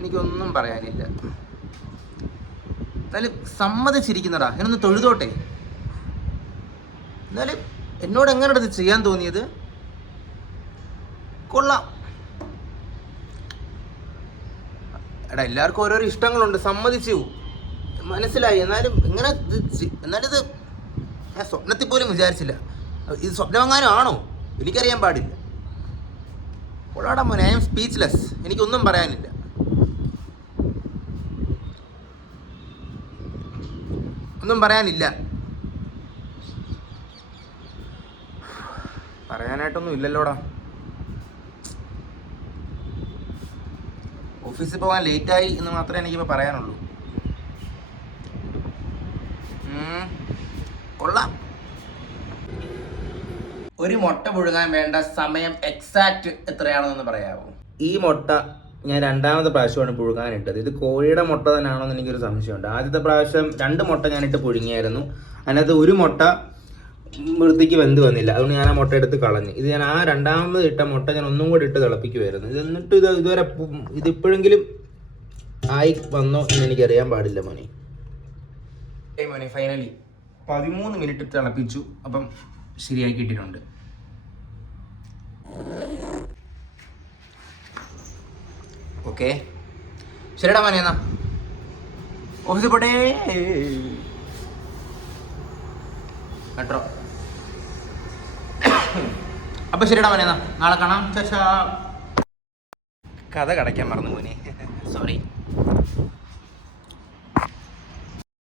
എനിക്കൊന്നും പറയാനില്ല. എന്നാലും സമ്മതിച്ചിരിക്കുന്നടാ, എന്നൊന്ന് തൊഴുതോട്ടെ. എന്നാലും എന്നോട് എങ്ങനെ ഇത് ചെയ്യാൻ തോന്നിയത്? കൊള്ളാം. എടാ, എല്ലാവർക്കും ഓരോരോ ഇഷ്ടങ്ങളുണ്ട്, സമ്മതിച്ചു, മനസ്സിലായി. എന്നാലും എന്നാലിത് ഞാൻ സ്വപ്നത്തിൽ പോലും വിചാരിച്ചില്ല. ഇത് സ്വപ്നമെങ്ങാനും ആണോ? എനിക്കറിയാൻ പാടില്ല. കൊള്ളാടാ മോനെ, ഐ എം സ്പീച്ച്ലെസ്. എനിക്കൊന്നും പറയാനില്ല. ഒന്നും പറയാനില്ല. പറയാനായിട്ടൊന്നും ഇല്ലല്ലോടാ. ഓഫീസിൽ പോകാൻ ലേറ്റായി എന്ന് മാത്രമേ എനിക്കിപ്പോൾ പറയാനുള്ളൂ. കൊള്ളാം. ഒരു മുട്ട പുഴുങ്ങാൻ വേണ്ട സമയം എക്സാക്റ്റ് എത്രയാണെന്ന് പറയാമോ? ഈ മുട്ട ഞാൻ രണ്ടാമത്തെ പ്രാവശ്യമാണ് പുഴുങ്ങാനിട്ടത്. ഇത് കോഴിയുടെ മുട്ട തന്നെയാണോ എന്ന് എനിക്കൊരു സംശയമുണ്ട്. ആദ്യത്തെ പ്രാവശ്യം 2 മുട്ട ഞാനിട്ട് പുഴുങ്ങിയായിരുന്നു. അതിനകത്ത് ഒരു മുട്ട വൃത്തിക്ക് വെന്ത് വന്നില്ല. അതുകൊണ്ട് ഞാൻ ആ മുട്ട എടുത്ത് കളഞ്ഞു. ഇത് ഞാൻ ആ രണ്ടാമത് ഇട്ട മുട്ട ഞാൻ ഒന്നും കൂടി ഇട്ട് തിളപ്പിക്കുമായിരുന്നു. എന്നിട്ട് ഇതുവരെ ഇതിപ്പോഴെങ്കിലും ആയി വന്നോ എന്ന് എനിക്കറിയാൻ പാടില്ല മോനെ. മോനെ ഫൈനലി 13 മിനിറ്റ് തിളപ്പിച്ചു. അപ്പം ശരിയാക്കിയിട്ടിട്ടുണ്ട്. ഓക്കെ, ശരിടാ മോനെ, എന്നാ ഓഫീസിൽ പോട്ടെ കേട്ടോ. അപ്പം ശരിടാ മോനെ, എന്നാ നാളെ കാണാം. കഥ കടയ്ക്കാൻ മറന്നു മോനെ, സോറി.